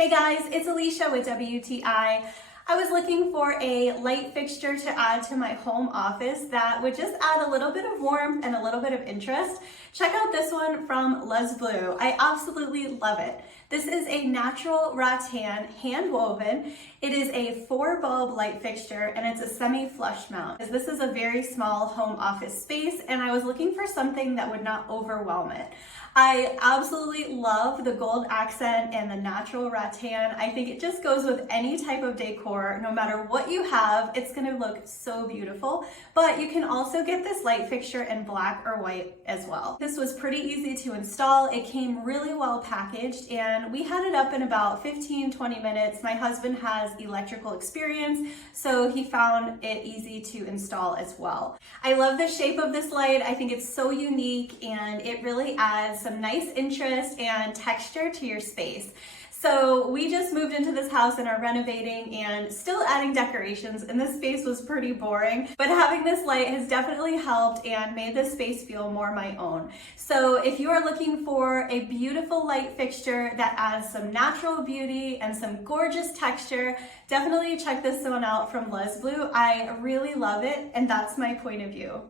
Hey guys, it's Alicia with WTI. I was looking for a light fixture to add to my home office that would just add a little bit of warmth and a little bit of interest. Check out this one from LUZBBLU. I absolutely love it. This is a natural rattan hand woven. It is a 4-bulb light fixture and it's a semi-flush mount. This is a very small home office space and I was looking for something that would not overwhelm it. I absolutely love the gold accent and the natural rattan. I think it just goes with any type of decor. No matter what you have, it's gonna look so beautiful. But you can also get this light fixture in black or white as well. This was pretty easy to install. It came really well packaged and we had it up in about 15-20 minutes. My husband has electrical experience, so he found it easy to install as well. I love the shape of this light. I think it's so unique and it really adds some nice interest and texture to your space. So we just moved into this house and are renovating and still adding decorations, and this space was pretty boring, but having this light has definitely helped and made this space feel more my own. So if you are looking for a beautiful light fixture that adds some natural beauty and some gorgeous texture, definitely check this one out from LUZBBLU. I really love it, and that's my point of view.